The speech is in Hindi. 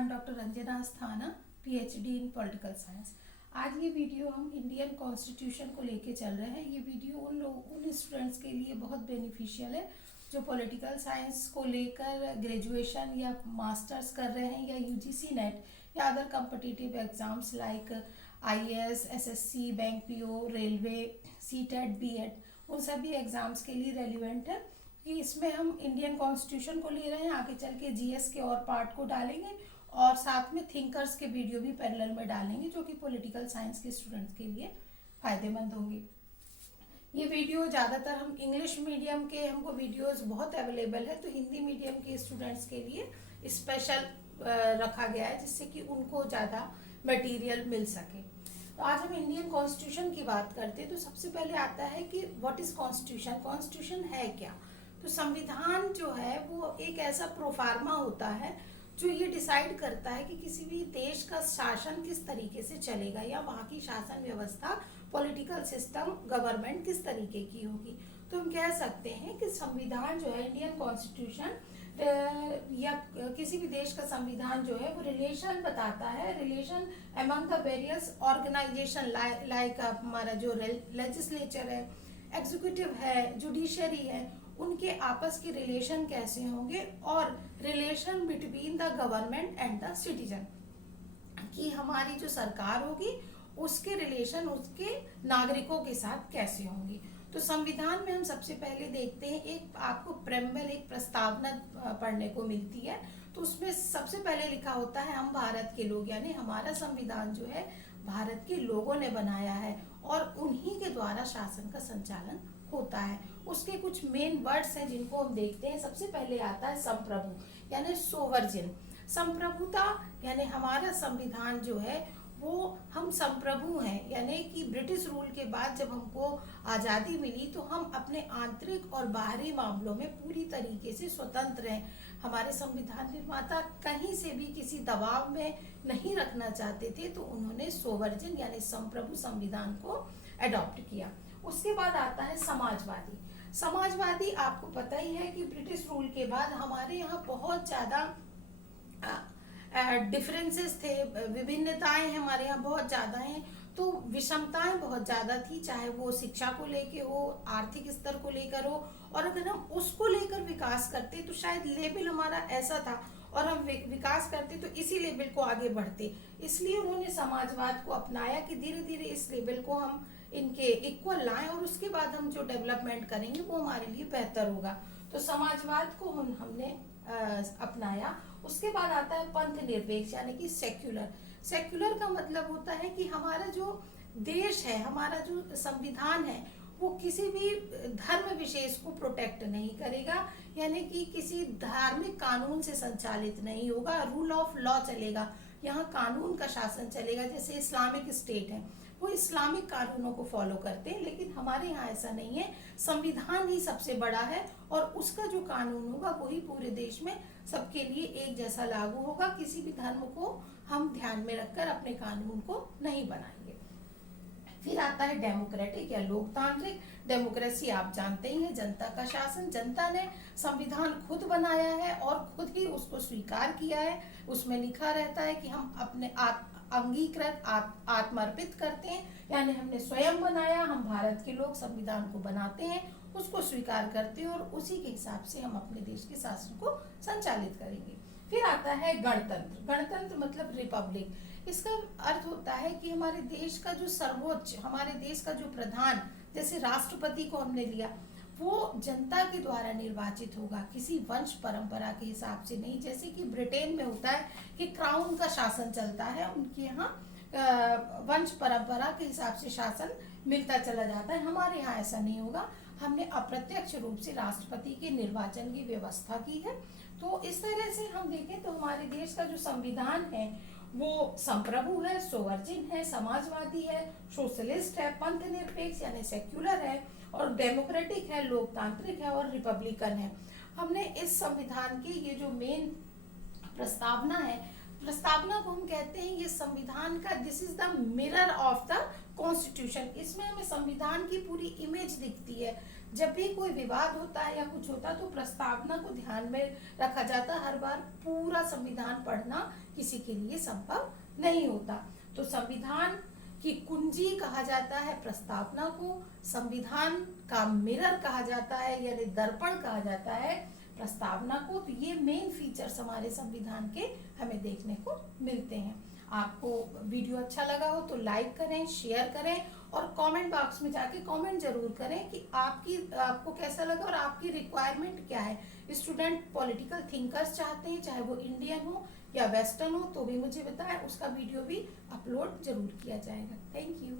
M doctor Ranjana Asthana, PhD in political science. आज ये वीडियो हम इंडियन कॉन्स्टिट्यूशन को लेके चल रहे हैं। ये वीडियो उन स्टूडेंट्स के लिए बहुत बेनिफिशियल है जो पॉलिटिकल साइंस को लेकर ग्रेजुएशन या मास्टर्स कर रहे हैं या यूजीसी नेट या other competitive exams like IAS, SSC, bank PO, railway, CTET, BEd, उन सभी एग्जाम्स के लिए रेलिवेंट है कि इसमें हम इंडियन कॉन्स्टिट्यूशन को ले रहे हैं। आगे चल के जीएस के और पार्ट को डालेंगे और साथ में थिंकर्स के वीडियो भी पैरेलल में डालेंगे जो कि पॉलिटिकल साइंस के स्टूडेंट्स के लिए फायदेमंद होंगे। ये वीडियो ज़्यादातर हम इंग्लिश मीडियम के, हमको वीडियोस बहुत अवेलेबल है, तो हिंदी मीडियम के स्टूडेंट्स के लिए स्पेशल रखा गया है जिससे कि उनको ज़्यादा मटेरियल मिल सके। तो आज हम इंडियन कॉन्स्टिट्यूशन की बात करते हैं। तो सबसे पहले आता है कि व्हाट इज कॉन्स्टिट्यूशन। कॉन्स्टिट्यूशन है क्या? तो संविधान जो है वो एक ऐसा प्रोफार्मा होता है जो ये डिसाइड करता है कि किसी भी देश का शासन किस तरीके से चलेगा या वहाँ की शासन व्यवस्था, पॉलिटिकल सिस्टम, गवर्नमेंट किस तरीके की होगी। तो हम कह सकते हैं कि संविधान जो है, इंडियन कॉन्स्टिट्यूशन या किसी भी देश का संविधान जो है वो रिलेशन बताता है, relation among the various organisation like हमारा जो लेजिस्लेचर है, एग्जीक्यूटिव है, जुडिशरी है, उनके आपस के रिलेशन कैसे होंगे और relation between the government and the citizen, कि हमारी जो सरकार होगी उसके रिलेशन उसके नागरिकों के साथ कैसे होंगी। तो संविधान में हम सबसे पहले देखते हैं, एक आपको प्रेम्बल, एक प्रस्तावना पढ़ने को मिलती है। तो उसमें सबसे पहले लिखा होता है हम भारत के लोग, यानी हमारा संविधान जो है भारत के लोगों ने बनाया है और उन्हीं के द्वारा शासन का संचालन होता है। उसके कुछ मेन वर्ड्स हैं जिनको हम देखते हैं। सबसे पहले आता है संप्रभु यानी सोवर्जिन। संप्रभुता यानी हमारा संविधान जो है वो हम संप्रभु हैं, यानी कि ब्रिटिश रूल के बाद जब हमको आज़ादी मिली तो हम अपने आंतरिक और बाहरी मामलों में पूरी तरीके से स्वतंत्र हैं। हमारे संविधान निर्माता कहीं से भी किसी दबाव में नहीं रखना चाहते थे, तो उन्होंने सोवर्जिन यानी संप्रभु संविधान को अडॉप्ट किया। उसके बाद आता है समाजवादी। समाजवादी आपको पता ही है कि ब्रिटिश रूल के बाद हमारे यहाँ बहुत ज़्यादा डिफरेंसेस थे, विभिन्नताएं हमारे यहाँ बहुत ज़्यादा हैं, तो विषमताएं बहुत ज़्यादा थी, चाहे वो शिक्षा को लेकर हो, आर्थिक स्तर को लेकर हो, और अगर हम उसको लेकर विकास करते तो शायद लेवल हमारा ऐसा था और हम विकास करते तो इसी लेवल को आगे बढ़ते। इसलिए उन्होंने समाजवाद को अपनाया कि धीरे धीरे इस लेवल को हम इनके इक्वल लाएं और उसके बाद हम जो डेवलपमेंट करेंगे वो हमारे लिए बेहतर होगा। तो समाजवाद को हमने अपनाया। उसके बाद आता है पंथ निरपेक्ष यानी कि सेक्युलर। सेक्युलर का मतलब होता है कि हमारा जो देश है, हमारा जो संविधान है, वो किसी भी धर्म विशेष को प्रोटेक्ट नहीं करेगा, यानी कि किसी धार्मिक कानून से संचालित नहीं होगा। रूल ऑफ लॉ चलेगा, यहाँ कानून का शासन चलेगा। जैसे इस्लामिक स्टेट है, वो इस्लामिक कानूनों को फॉलो करते हैं, लेकिन हमारे यहाँ ऐसा नहीं है। संविधान ही सबसे बड़ा है और उसका जो कानून होगा वही पूरे देश में सबके लिए एक जैसा लागू होगा। किसी भी धर्म को हम ध्यान में रखकर अपने कानून को नहीं बनाएंगे। फिर आता है डेमोक्रेटिक या लोकतांत्रिक। डेमोक्रेसी आप जानते ही हैं, जनता का शासन। जनता ने संविधान खुद बनाया है और खुद ही उसको स्वीकार किया है। उसमें लिखा रहता है कि हम अपने अंगीकृत आत्मर्पित करते हैं, यानी हमने स्वयं बनाया, हम भारत के लोग संविधान को बनाते हैं, उसको स्वीकार करते हैं और उसी के हिसाब से हम अपने देश के शासन को संचालित करेंगे। फिर आता है गणतंत्र। गणतंत्र मतलब रिपब्लिक। इसका अर्थ होता है कि हमारे देश का जो सर्वोच्च, हमारे देश का जो प्रधान, जैसे राष्ट्रपति को हमने लिया, वो जनता के द्वारा निर्वाचित होगा, किसी वंश परंपरा के हिसाब से नहीं। जैसे कि ब्रिटेन में होता है कि क्राउन का शासन चलता है, उनके यहाँ वंश परंपरा के हिसाब से शासन मिलता चला जाता है। हमारे यहाँ ऐसा नहीं होगा, हमने अप्रत्यक्ष रूप से राष्ट्रपति के निर्वाचन की व्यवस्था की है। तो इस तरह से हम देखें तो हमारे देश का जो संविधान है वो संप्रभु है, सोवर्जिन है, समाजवादी है, सोशलिस्ट है, पंथ निरपेक्ष यानी सेक्युलर है, और डेमोक्रेटिक है, लोकतांत्रिक है, और रिपब्लिकन है। हमने इस संविधान की ये जो मेन प्रस्तावना है, प्रस्तावना को हम कहते हैं ये संविधान का, this is the mirror of the constitution. इसमें हमें संविधान की पूरी इमेज दिखती है। जब भी कोई विवाद होता है या कुछ होता है तो प्रस्तावना को ध्यान में रखा जाता है। हर बार पूरा संविधान पढ़ना किसी के लिए संभव नहीं होता। तो संविधान की कुंजी कहा जाता है प्रस्तावना को, संविधान का मिरर कहा जाता है यानी दर्पण कहा जाता है प्रस्तावना को। तो ये मेन फीचर्स हमारे संविधान के हमें देखने को मिलते हैं। आपको वीडियो अच्छा लगा हो तो लाइक करें, शेयर करें और कमेंट बॉक्स में जाके कमेंट जरूर करें कि आपको कैसा लगा और आपकी रिक्वायरमेंट क्या है। स्टूडेंट पॉलिटिकल थिंकर्स चाहते हैं, चाहे वो इंडियन हो या वेस्टर्न हो, तो भी मुझे बताएं, उसका वीडियो भी अपलोड जरूर किया जाएगा। Thank you.